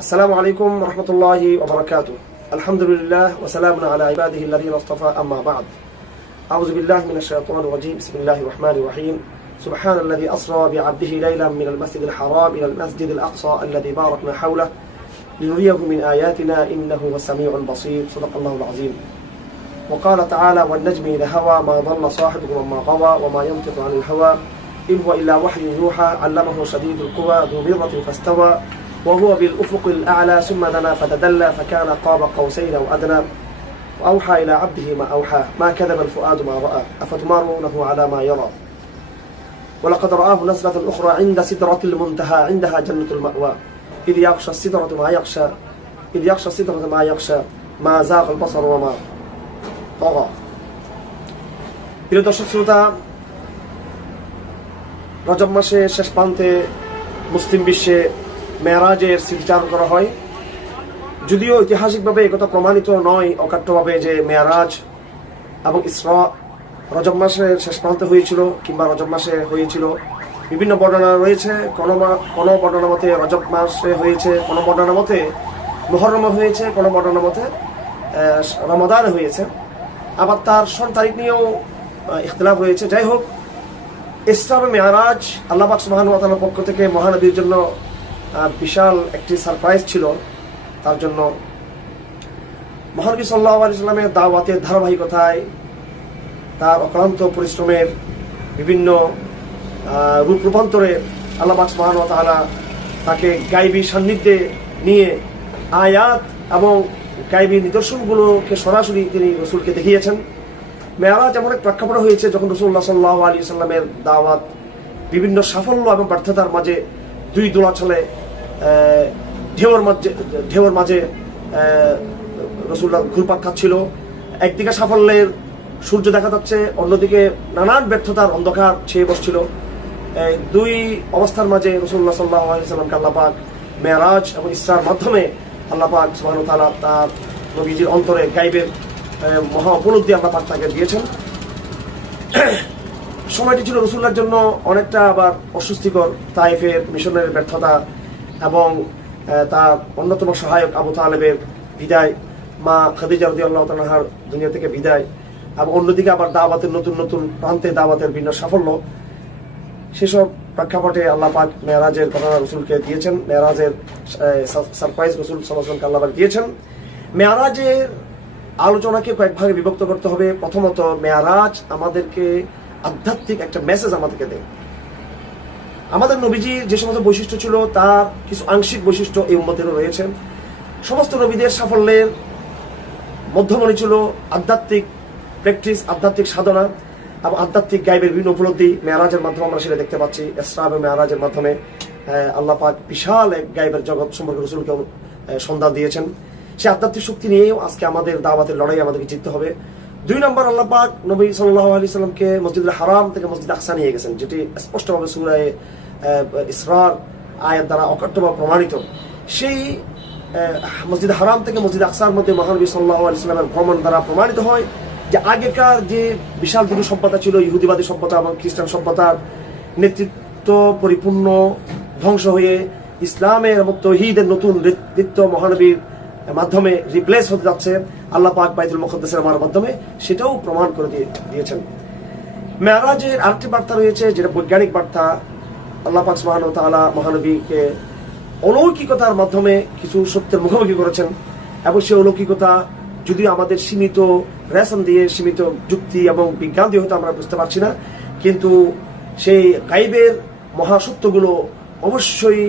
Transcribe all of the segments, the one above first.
السلام عليكم ورحمة الله وبركاته. الحمد لله وسلام على عباده الذين اصطفى. أما بعد، أعوذ بالله من الشيطان الرجيم. بسم الله الرحمن الرحيم. سبحان الذي أسرى بعبده ليلا من المسجد الحرام إلى المسجد الأقصى الذي باركنا حوله لنريه من آياتنا إنه هو السميع البصير. صدق الله العظيم. وقال تعالى: والنجم إذا هوى ما ضل صاحبكم وما غوى وما ينطق عن الهوى إن هو إلا وحي يوحى علمه شديد القوى ذو مرة فاستوى وهو بالأفق الأعلى ثم دنا فتدلى فكان قاب قوسين أو أدنى وأوحى إلى عبده ما أوحى ما كذب الفؤاد ما رأى أفتمارونه على ما يرى ولقد رآه نزلة أخرى عند سدرة المنتهى عندها جنة المأوى إذ يغشى السدرة ما يغشى ما زاغ البصر وما طغى. প্রিয় দর্শক শ্রোতা, রজব মাসের শেষ প্রান্তে মুসলিম বিশ্বে মেরাজের স্মৃতিচারণ করা হয়। যদিও ঐতিহাসিকভাবে একথা প্রমাণিত নয় অকাট্যভাবে যে মেরাজ এবং ইসরা রজব মাসের শেষ প্রান্তে হয়েছিল কিংবা রজব মাসে হয়েছিল। বিভিন্ন বর্ণনা রয়েছে। কোনো বর্ণনা মতে রজব মাসে হয়েছে, কোনো বর্ণনা মতে মুহররমে হয়েছে, কোনো বর্ণনা মতে রমাদানে হয়েছে। আবার তার সন তারিখ নিয়েও ইখতিলাফ রয়েছে। যাই হোক, ইসরা মেরাজ আল্লাহ পাক সুবহানাহু ওয়া তাআলার পক্ষ থেকে মহানবীর জন্য বিশাল একটি সারপ্রাইজ ছিল। তার জন্য মহানবী সাল্লাল্লাহু আলাইহি ওয়াসাল্লামের দাওয়াতের ধারাবাহিকতায়, তার অক্লান্ত পরিশ্রমের বিভিন্ন রূপ রূপান্তরে আল্লাহ পাক সুবহানাহু ওয়া তাআলা তাকে গায়বী সান্নিধ্যে নিয়ে আয়াত এবং গায়বী নিদর্শনগুলোকে সরাসরি তিনি রসুলকে দেখিয়েছেন। মেরাজ এমন এক প্রেক্ষাপট হয়েছে যখন রাসূলুল্লাহ সাল্লাল্লাহু আলাইহি ওয়াসাল্লামের দাওয়াত বিভিন্ন সাফল্য এবং ব্যর্থতার মাঝে দুই দোলাচলে ঢেউর মাঝে রাসূলুল্লাহ ঘুরপাক খাচ্ছিল। একদিকে সাফল্যের সূর্য দেখা যাচ্ছে, অন্যদিকে নানান ব্যর্থতার অন্ধকার ছেয়ে বসছিল। দুই অবস্থার মাঝে রাসূলুল্লাহ সাল্লাল্লাহু আলাইহি ওয়াসাল্লামকে আল্লাহ পাক মেরাজ এবং ইসরার মাধ্যমে আল্লাহ পাক সুবহানাহু ওয়া তাআলা তার নবীজির অন্তরে গায়বের মহা উপলব্ধি আল্লাহ পাক তাকে দিয়েছেন। সময়টি ছিল রাসূলুল্লাহর জন্য অনেকটা আবার অস্বস্তিকর। তায়েফের মিশনের ব্যর্থতা এবং তার অন্যতম সহায়ক আবু তালেবের বিদায়, মা খাদিজা রাদিয়াল্লাহু তাআলা আনহার দুনিয়া থেকে বিদায়, এবং অন্যদিকে আবার দাওয়াতের নতুন নতুন প্রান্তে দাওয়াতের ভিন্ন সাফল্য। সেসব প্রেক্ষাপটে আল্লাহ পাক মেরাজের ঘটনা রাসূলকে দিয়েছেন। মেরাজের সারপ্রাইজ রাসূল সাল্লাল্লাহু আলাইহি ওয়াসাল্লামকে আল্লাহ পাক দিয়েছেন। মেরাজের আলোচনাকে কয়েক ভাগে বিভক্ত করতে হবে। প্রথমত, মেরাজ আমাদেরকে আধ্যাত্মিক একটা মেসেজ আমাদেরকে দেয়। আমাদের নবীজির যে সমস্ত বৈশিষ্ট্য ছিল তার কিছু আংশিক বৈশিষ্ট্য এই উম্মতেরও রয়েছে। সমস্ত নবীদের সাফল্যের মধ্যমণি ছিল আধ্যাত্মিক প্র্যাকটিস, আধ্যাত্মিক সাধনা এবং আধ্যাত্মিক গায়বের বিভিন্ন উপলব্ধি। মেরাজের মাধ্যমে আমরা সেটা দেখতে পাচ্ছি। ইসরা এবং মেরাজের মাধ্যমে আল্লাহ পাক বিশাল এক গায়বের জগৎ সম্পর্কে রাসূলকে সন্ধান দিয়েছেন। সেই আধ্যাত্মিক শক্তি নিয়েও আজকে আমাদের দাওয়াতের লড়াই আমাদেরকে জিততে হবে। দুই নম্বর, আল্লাহ পাক নবী সাল্লাল্লাহু আলাইহি সাল্লামকে মসজিদুল হারাম থেকে মসজিদ আকসা নিয়ে গেছেন, যেটি স্পষ্টভাবে সূরা ইসরার আয়াত দ্বারা অকাট্যভাবে প্রমাণিত। সেই মসজিদ হারাম থেকে মসজিদ আকসার মধ্যে মহানবী সাল্লাল্লাহু আলাইহি সাল্লামের ভ্রমণ দ্বারা প্রমাণিত হয় যে আগেকার যে বিশাল দুটো সভ্যতা ছিল, ইহুদিবাদী সভ্যতা এবং খ্রিস্টান সভ্যতার নেতৃত্ব পরিপূর্ণ ধ্বংস হয়ে ইসলামের এবং তাওহীদের নতুন নেতৃত্ব মহানবীর মাধ্যমে রিপ্লেস হতে যাচ্ছে আল্লাহ পাক বাইতুল মুকদ্দাসের মাধ্যমে, সেটাও প্রমাণ করে দিয়েছেন। মেরাজের আরেকটি বার্তা রয়েছে, যেটা বৈজ্ঞানিক বার্তা। আল্লাহ পাক সুবহানাহু ওয়া তাআলা মহানবীকে অলৌকিকতার মাধ্যমে কিছু সত্যের মুখোমুখি করেছেন, এবং সেই অলৌকিকতা যদিও আমাদের সীমিত রেশন দিয়ে, সীমিত যুক্তি এবং বিজ্ঞান দিয়ে হয়তো আমরা বুঝতে পারছি না, কিন্তু সেই গায়বের মহাসত্যগুলো অবশ্যই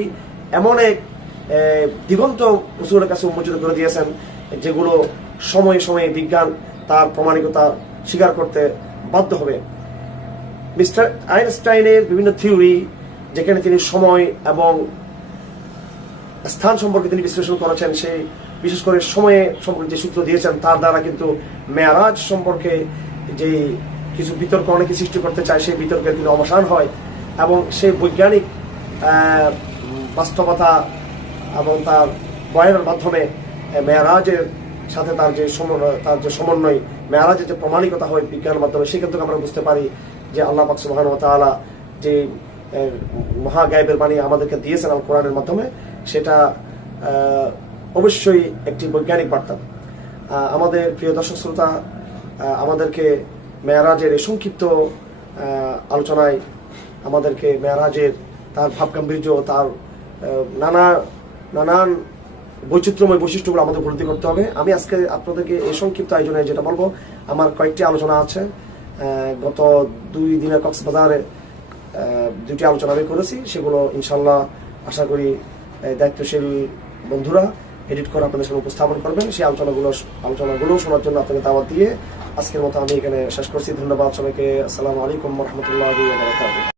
এমন এক দিগন্ত রাসূলের কাছে উন্মোচিত করে দিয়েছেন যেগুলো সময়ে সময়ে বিজ্ঞান তার প্রমাণিকতা স্বীকার করতে বাধ্য হবে। মিস্টার আইনস্টাইনের বিভিন্ন থিওরি, যেখানে তিনি সময় এবং স্থান সম্পর্কে তিনি বিশ্লেষণ করেছেন, সেই বিশেষ করে সময়ে সম্পর্কে যে সূত্র দিয়েছেন তার দ্বারা কিন্তু মেরাজ সম্পর্কে যে কিছু বিতর্ক অনেকে সৃষ্টি করতে চায়, সেই বিতর্কের কিন্তু অবসান হয়, এবং সেই বৈজ্ঞানিক বাস্তবতা এবং তার বয়ানের মাধ্যমে মেরাজের সাথে তার যে সমন্বয়, মেরাজের যে প্রমাণিকতা হয় বিজ্ঞানের মাধ্যমে, সেখান থেকে আমরা বুঝতে পারি যে আল্লাহ পাক সুবহানাহু ওয়া তাআলা যে মহা গায়বের বাণী আমাদেরকে দিয়েছেন আল কোরআনের মাধ্যমে, সেটা অবশ্যই একটি বৈজ্ঞানিক বার্তা। আমাদের প্রিয় দর্শক শ্রোতা আমাদেরকে মেরাজের এই সংক্ষিপ্ত আলোচনায় আমাদেরকে মেরাজের তার ভাবগাম্ভীর্য, তার নানান বৈচিত্র্যময় বৈশিষ্ট্যগুলো আমাদের উপলব্ধি করতে হবে। আমি আজকে আপনাদেরকে এই সংক্ষিপ্ত আয়োজনে যেটা বলবো, আমার কয়েকটি আলোচনা আছে। গত 2 দিনের কক্সবাজারে 2টি আলোচনা আমি করেছি, সেগুলো ইনশাল্লাহ আশা করি দায়িত্বশীল বন্ধুরা এডিট করে আপনাদের সামনে উপস্থাপন করবেন। সেই আলোচনাগুলো শোনার জন্য আপনাকে দাওয়াত দিয়ে আজকের মতো আমি এখানে শেষ করছি। ধন্যবাদ সবাইকে। আসসালামু আলাইকুম ওয়া রাহমাতুল্লাহি ওয়া বারাকাতুহু।